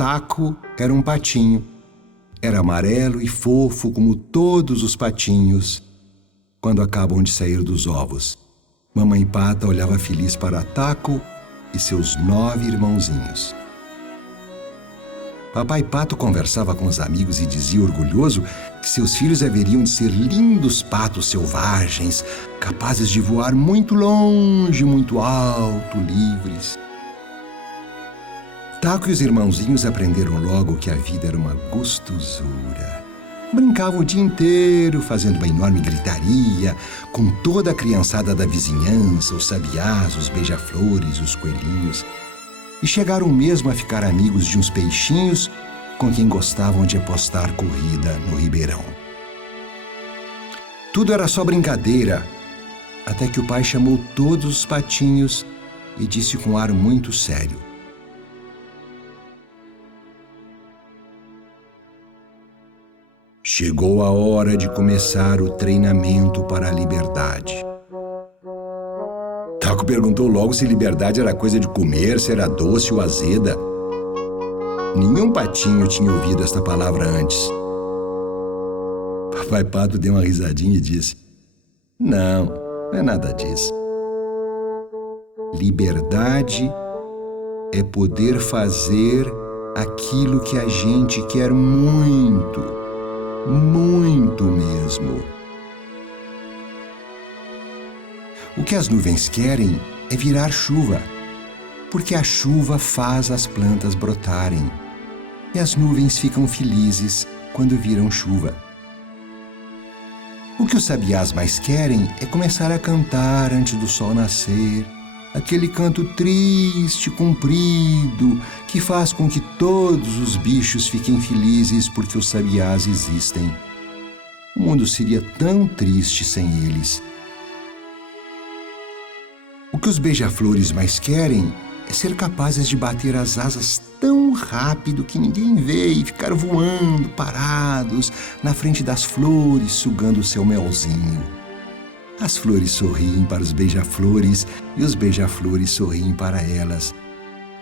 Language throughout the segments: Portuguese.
Taco era um patinho. Era amarelo e fofo como todos os patinhos quando acabam de sair dos ovos. Mamãe Pata olhava feliz para Taco e seus 9 irmãozinhos. Papai Pato conversava com os amigos e dizia orgulhoso que seus filhos haveriam de ser lindos patos selvagens, capazes de voar muito longe, muito alto, livres. Taco e os irmãozinhos aprenderam logo que a vida era uma gostosura. Brincavam o dia inteiro, fazendo uma enorme gritaria, com toda a criançada da vizinhança, os sabiás, os beija-flores, os coelhinhos. E chegaram mesmo a ficar amigos de uns peixinhos com quem gostavam de apostar corrida no ribeirão. Tudo era só brincadeira, até que o pai chamou todos os patinhos e disse com um ar muito sério: chegou a hora de começar o treinamento para a liberdade. Taco perguntou logo se liberdade era coisa de comer, se era doce ou azeda. Nenhum patinho tinha ouvido esta palavra antes. Papai Pato deu uma risadinha e disse: não é nada disso. Liberdade é poder fazer aquilo que a gente quer muito, muito mesmo. O que as nuvens querem é virar chuva, porque a chuva faz as plantas brotarem, e as nuvens ficam felizes quando viram chuva. O que os sabiás mais querem é começar a cantar antes do sol nascer, aquele canto triste, comprido, que faz com que todos os bichos fiquem felizes porque os sabiás existem. O mundo seria tão triste sem eles. O que os beija-flores mais querem é ser capazes de bater as asas tão rápido que ninguém vê e ficar voando parados na frente das flores, sugando o seu melzinho. As flores sorriem para os beija-flores e os beija-flores sorriem para elas,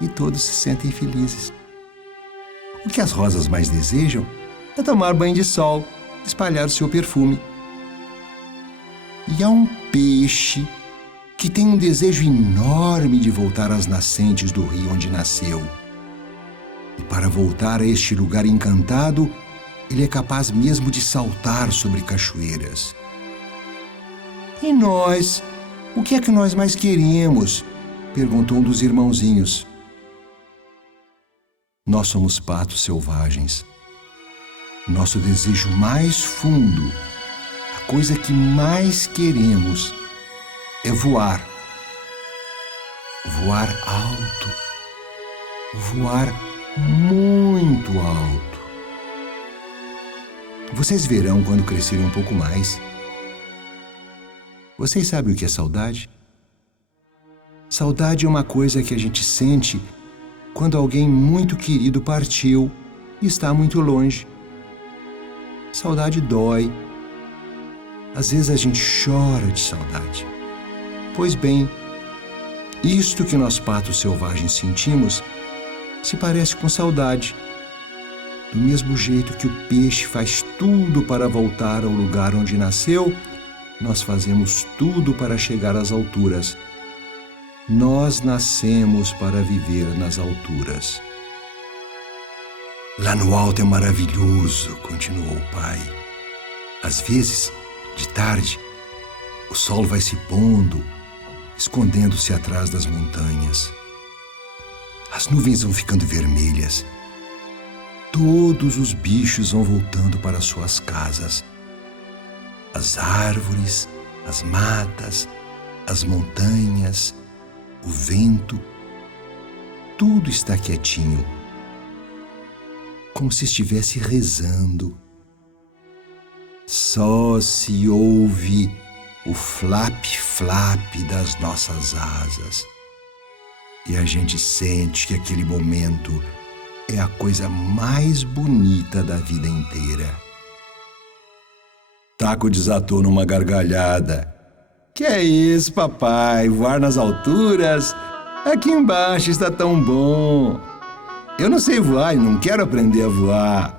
e todos se sentem felizes. O que as rosas mais desejam é tomar banho de sol, espalhar o seu perfume. E há um peixe que tem um desejo enorme de voltar às nascentes do rio onde nasceu. E para voltar a este lugar encantado, ele é capaz mesmo de saltar sobre cachoeiras. E nós? O que é que nós mais queremos? Perguntou um dos irmãozinhos. Nós somos patos selvagens. Nosso desejo mais fundo, a coisa que mais queremos, é voar. Voar alto. Voar muito alto. Vocês verão quando crescerem um pouco mais. Vocês sabem o que é saudade? Saudade é uma coisa que a gente sente quando alguém muito querido partiu e está muito longe. Saudade dói. Às vezes a gente chora de saudade. Pois bem, isto que nós patos selvagens sentimos se parece com saudade. Do mesmo jeito que o peixe faz tudo para voltar ao lugar onde nasceu, nós fazemos tudo para chegar às alturas. Nós nascemos para viver nas alturas. Lá no alto é maravilhoso, continuou o pai. Às vezes, de tarde, o sol vai se pondo, escondendo-se atrás das montanhas. As nuvens vão ficando vermelhas. Todos os bichos vão voltando para suas casas. As árvores, as matas, as montanhas, o vento, tudo está quietinho, como se estivesse rezando. Só se ouve o flap-flap das nossas asas. E a gente sente que aquele momento é a coisa mais bonita da vida inteira. Taco desatou numa gargalhada. Que é isso, papai? Voar nas alturas? Aqui embaixo está tão bom. Eu não sei voar e não quero aprender a voar.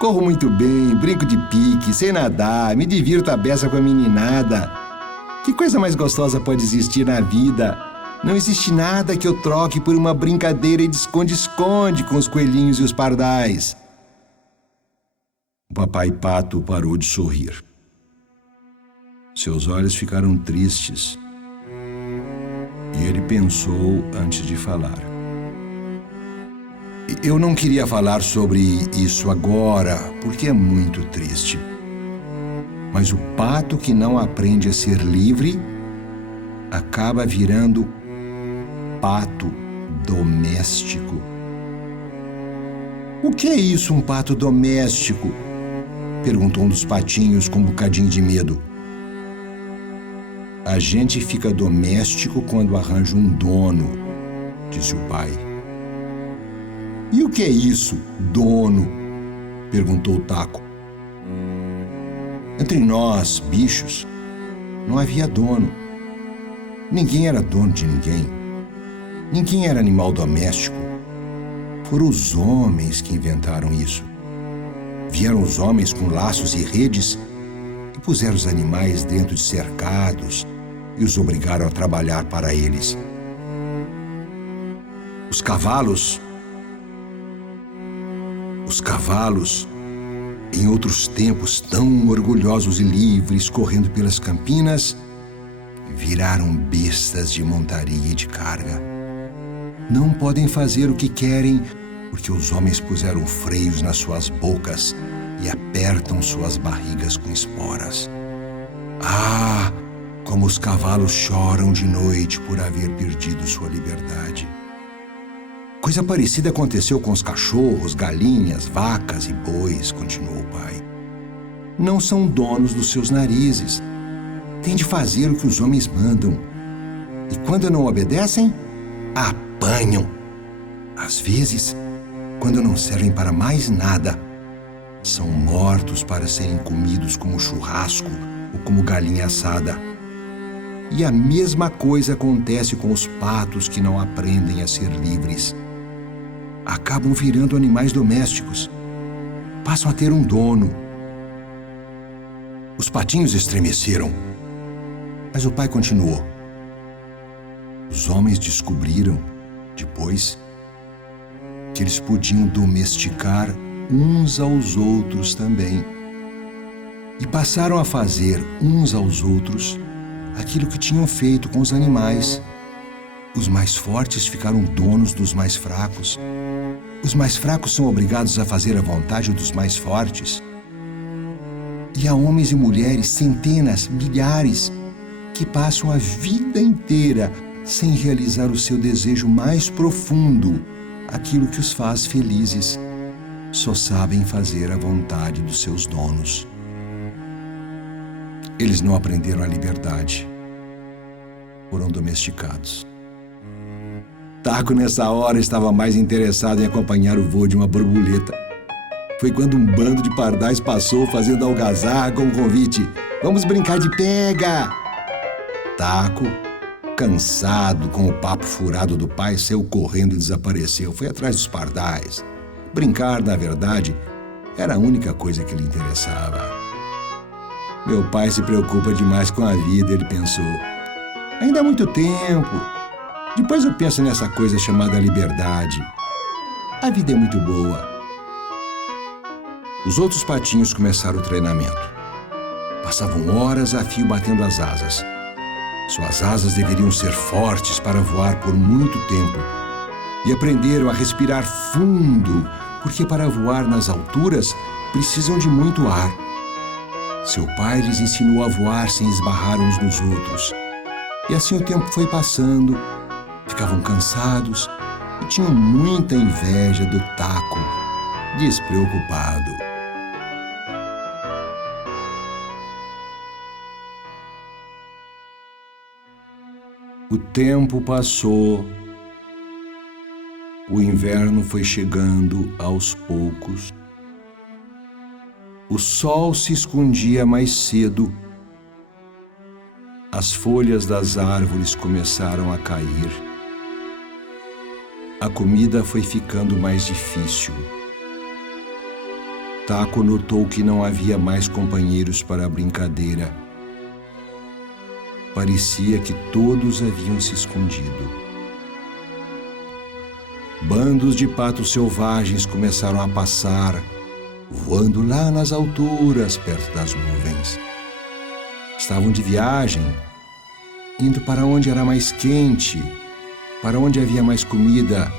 Corro muito bem, brinco de pique, sei nadar, me divirto à beça com a meninada. Que coisa mais gostosa pode existir na vida? Não existe nada que eu troque por uma brincadeira de esconde-esconde com os coelhinhos e os pardais. O papai pato parou de sorrir. Seus olhos ficaram tristes e ele pensou antes de falar. Eu não queria falar sobre isso agora, porque é muito triste. Mas o pato que não aprende a ser livre acaba virando pato doméstico. O que é isso, um pato doméstico? Perguntou um dos patinhos com um bocadinho de medo. A gente fica doméstico quando arranja um dono, disse o pai. E o que é isso, dono? Perguntou o Taco. Entre nós, bichos, não havia dono. Ninguém era dono de ninguém. Ninguém era animal doméstico. Foram os homens que inventaram isso. Vieram os homens com laços e redes e puseram os animais dentro de cercados e os obrigaram a trabalhar para eles. Os cavalos, em outros tempos tão orgulhosos e livres, correndo pelas campinas, viraram bestas de montaria e de carga. Não podem fazer o que querem porque os homens puseram freios nas suas bocas e apertam suas barrigas com esporas. Ah, como os cavalos choram de noite por haver perdido sua liberdade. Coisa parecida aconteceu com os cachorros, galinhas, vacas e bois, continuou o pai. Não são donos dos seus narizes. Têm de fazer o que os homens mandam. E quando não obedecem, apanham. Às vezes, quando não servem para mais nada, são mortos para serem comidos como churrasco ou como galinha assada. E a mesma coisa acontece com os patos que não aprendem a ser livres. Acabam virando animais domésticos. Passam a ter um dono. Os patinhos estremeceram. Mas o pai continuou. Os homens descobriram, depois, que eles podiam domesticar uns aos outros também. E passaram a fazer uns aos outros aquilo que tinham feito com os animais. Os mais fortes ficaram donos dos mais fracos. Os mais fracos são obrigados a fazer a vontade dos mais fortes. E há homens e mulheres, centenas, milhares, que passam a vida inteira sem realizar o seu desejo mais profundo, aquilo que os faz felizes. Só sabem fazer a vontade dos seus donos. Eles não aprenderam a liberdade. Foram domesticados. Taco, nessa hora, estava mais interessado em acompanhar o voo de uma borboleta. Foi quando um bando de pardais passou fazendo algazarra com o convite: "Vamos brincar de pega!" Taco, cansado com o papo furado do pai, saiu correndo e desapareceu. Foi atrás dos pardais. Brincar, na verdade, era a única coisa que lhe interessava. Meu pai se preocupa demais com a vida, ele pensou. Ainda há muito tempo. Depois eu penso nessa coisa chamada liberdade. A vida é muito boa. Os outros patinhos começaram o treinamento. Passavam horas a fio batendo as asas. Suas asas deveriam ser fortes para voar por muito tempo. E aprenderam a respirar fundo, porque para voar nas alturas precisam de muito ar. Seu pai lhes ensinou a voar sem esbarrar uns nos outros. E assim o tempo foi passando. Ficavam cansados e tinham muita inveja do Taco, despreocupado. O tempo passou. O inverno foi chegando aos poucos. O sol se escondia mais cedo. As folhas das árvores começaram a cair. A comida foi ficando mais difícil. Taco notou que não havia mais companheiros para a brincadeira. Parecia que todos haviam se escondido. Bandos de patos selvagens começaram a passar, voando lá nas alturas, perto das nuvens. Estavam de viagem, indo para onde era mais quente, para onde havia mais comida.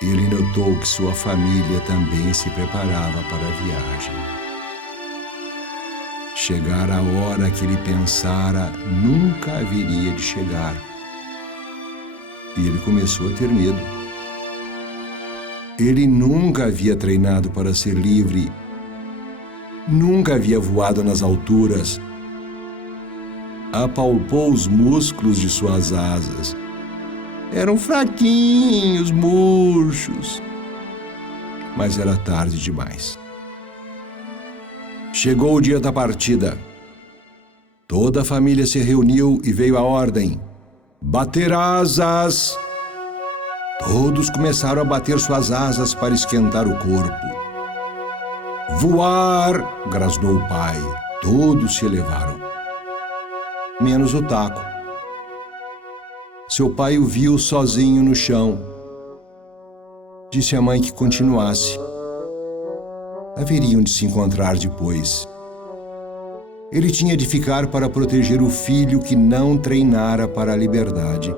Ele notou que sua família também se preparava para a viagem. Chegara a hora que ele pensara nunca haveria de chegar. E ele começou a ter medo. Ele nunca havia treinado para ser livre, nunca havia voado nas alturas. Apalpou os músculos de suas asas. Eram fraquinhos, murchos. Mas era tarde demais. Chegou o dia da partida. Toda a família se reuniu e veio a ordem: bater asas! Todos começaram a bater suas asas para esquentar o corpo. Voar! Grasnou o pai. Todos se elevaram. Menos o Taco. Seu pai o viu sozinho no chão. Disse à mãe que continuasse. Haveriam de se encontrar depois. Ele tinha de ficar para proteger o filho que não treinara para a liberdade.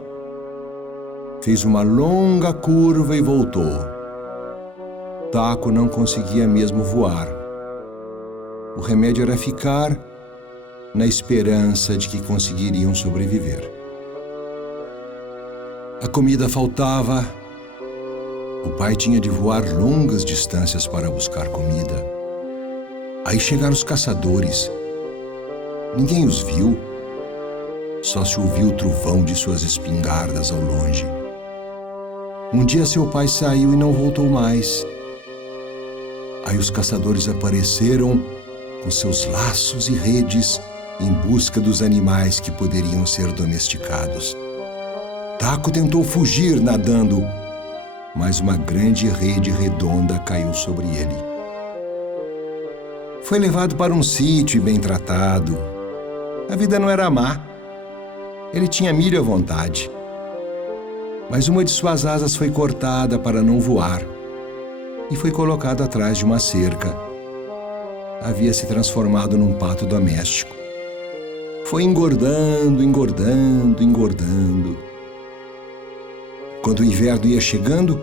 Fez uma longa curva e voltou. Taco não conseguia mesmo voar. O remédio era ficar na esperança de que conseguiriam sobreviver. A comida faltava. O pai tinha de voar longas distâncias para buscar comida. Aí chegaram os caçadores. Ninguém os viu. Só se ouviu o trovão de suas espingardas ao longe. Um dia seu pai saiu e não voltou mais. Aí os caçadores apareceram com seus laços e redes em busca dos animais que poderiam ser domesticados. Taco tentou fugir nadando, mas uma grande rede redonda caiu sobre ele. Foi levado para um sítio e bem tratado. A vida não era má. Ele tinha milho à vontade. Mas uma de suas asas foi cortada para não voar e foi colocado atrás de uma cerca. Havia se transformado num pato doméstico. Foi engordando, engordando, engordando. Quando o inverno ia chegando,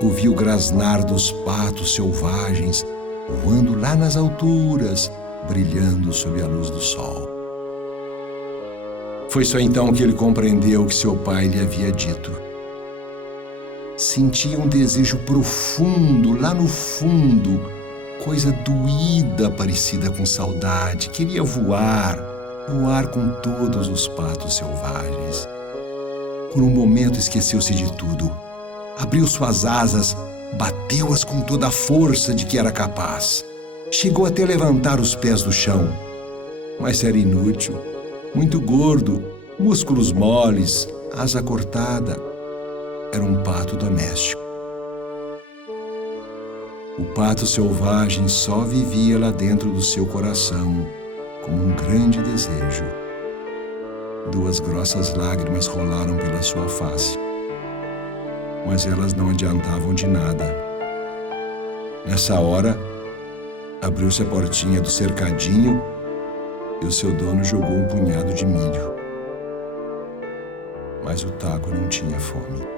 ouviu o grasnar dos patos selvagens, voando lá nas alturas, brilhando sob a luz do sol. Foi só então que ele compreendeu o que seu pai lhe havia dito. Sentia um desejo profundo, lá no fundo, coisa doída parecida com saudade. Queria voar, voar com todos os patos selvagens. Por um momento esqueceu-se de tudo. Abriu suas asas, bateu-as com toda a força de que era capaz. Chegou até levantar os pés do chão. Mas era inútil. Muito gordo, músculos moles, asa cortada. Era um pato doméstico. O pato selvagem só vivia lá dentro do seu coração, como um grande desejo. 2 grossas lágrimas rolaram pela sua face, mas elas não adiantavam de nada. Nessa hora, abriu-se a portinha do cercadinho e o seu dono jogou um punhado de milho. Mas o Taco não tinha fome.